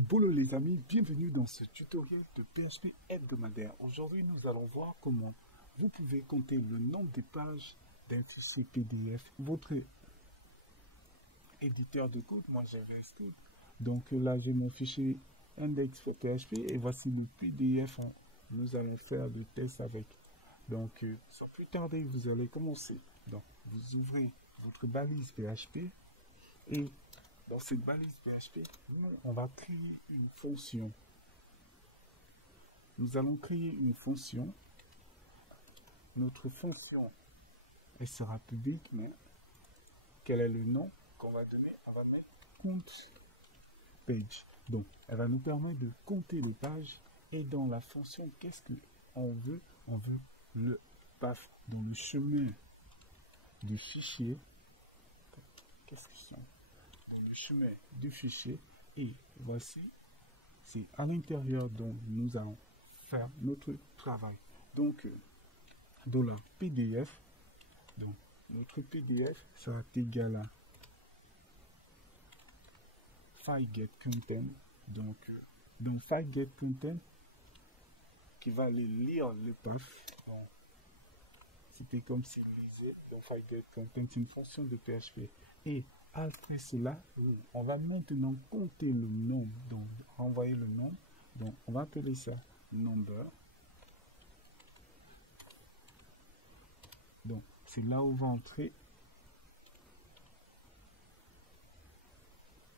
Bonjour les amis, bienvenue dans ce tutoriel de PHP hebdomadaire. Aujourd'hui, nous allons voir comment vous pouvez compter le nombre de pages d'un fichier PDF. Votre éditeur de code, moi j'ai VS Code. Donc là, j'ai mon fichier index.php et voici le PDF. Nous allons faire des tests avec. Donc, sans plus tarder, vous allez commencer. Donc, vous ouvrez votre balise PHP et dans cette balise PHP, on va créer une fonction. Nous allons créer une fonction. Notre fonction, elle sera publique, mais quel est le nom qu'on va donner? On va mettre count page. Donc, elle va nous permettre de compter les pages. Et dans la fonction, qu'est-ce qu'on veut? On veut le path, dans le chemin du fichier. Qu'est-ce que c'est? Le chemin du fichier, et voici, c'est à l'intérieur dont nous allons faire notre travail. Donc, $PDF, donc notre PDF sera égal à fileGetContent, donc dans fileGetContent qui va aller lire le path. C'était comme s'il lisait dans fileGetContent, c'est une fonction de PHP. Et après cela, on va maintenant compter le nombre, donc renvoyer le nombre. Donc on va appeler ça number. Donc c'est là où on va entrer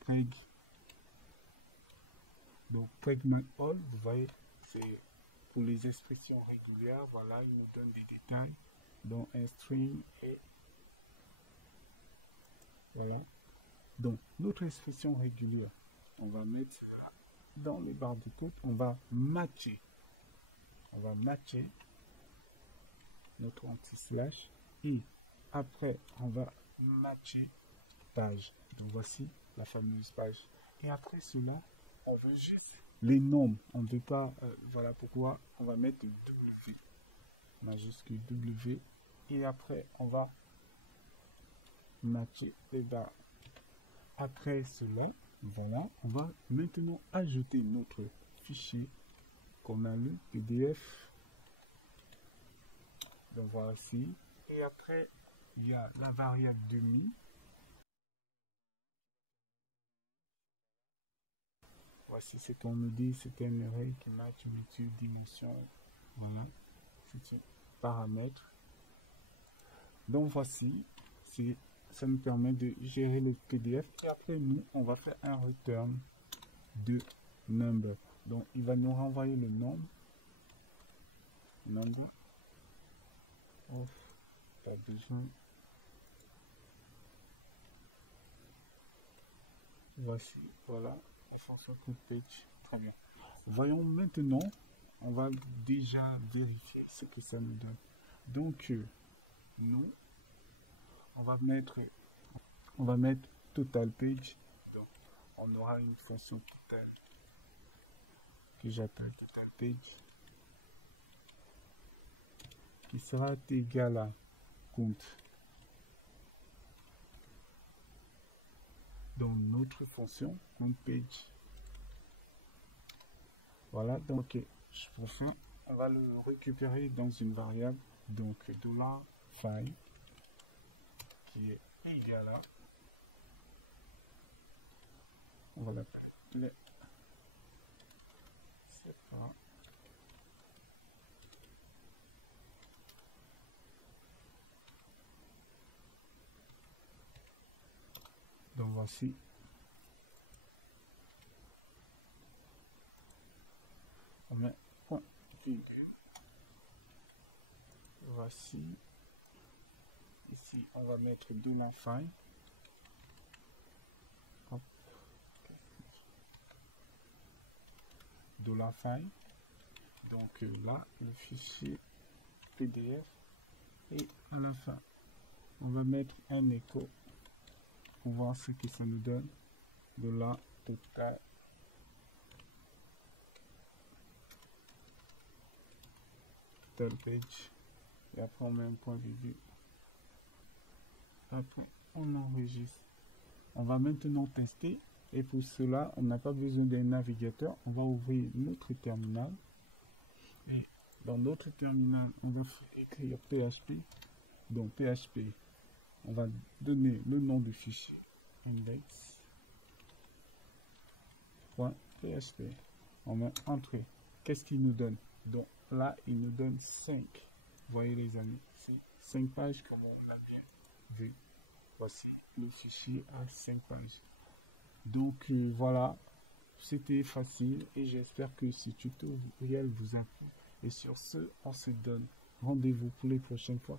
preg. Donc pregman all, vous voyez, c'est pour les expressions régulières. Voilà, il nous donne des détails, donc un string et voilà. Donc, notre expression régulière, on va mettre dans les barres de code, on va matcher. On va matcher notre anti-slash et après, on va matcher page. Donc, voici la fameuse page. Et après cela, on veut juste les nombres. On ne veut pas, voilà pourquoi on va mettre W, majuscule W, et après, on va matcher les barres. Après cela, voilà, on va maintenant ajouter notre fichier qu'on a le PDF. Donc voici. Et après, il y a la variable demi. Voici ce qu'on nous dit, c'est un array qui match dimension. Voilà, c'est un paramètre. Donc voici, ça nous permet de gérer le PDF. Et après, nous, on va faire un return de number. Donc, il va nous renvoyer le nombre. Number. Oh, pas besoin. Voici, voilà, la fonction countPage. Très bien. Voyons maintenant, on va déjà vérifier ce que ça nous donne. Donc, nous, on va mettre total page. Donc, on aura une fonction total que j'appelle total page qui sera égal à count. Dans notre fonction count page. Voilà, donc pour ça, on va le récupérer dans une variable, donc $file qui est égal à, on va l'appeler, c'est pas, donc voici, on met point virgule, voici, ici on va mettre $file, hop, $file, donc là le fichier PDF, et à la fin on va mettre un écho pour voir ce que ça nous donne. $total page, et après on met un point virgule, après on enregistre. On va maintenant tester Et pour cela, on n'a pas besoin d'un navigateur. On va ouvrir notre terminal. Et dans notre terminal, on va écrire PHP. Donc PHP, on va donner le nom du fichier index.php. On va entrer. Qu'est-ce qu'il nous donne? Donc là, il nous donne 5. Vous voyez les amis, c'est 5 pages comme on l'a bien vu. Voici le fichier à 5 pages. Donc voilà, c'était facile et j'espère que ce tutoriel vous a plu. Et sur ce, on se donne rendez-vous pour les prochaines fois.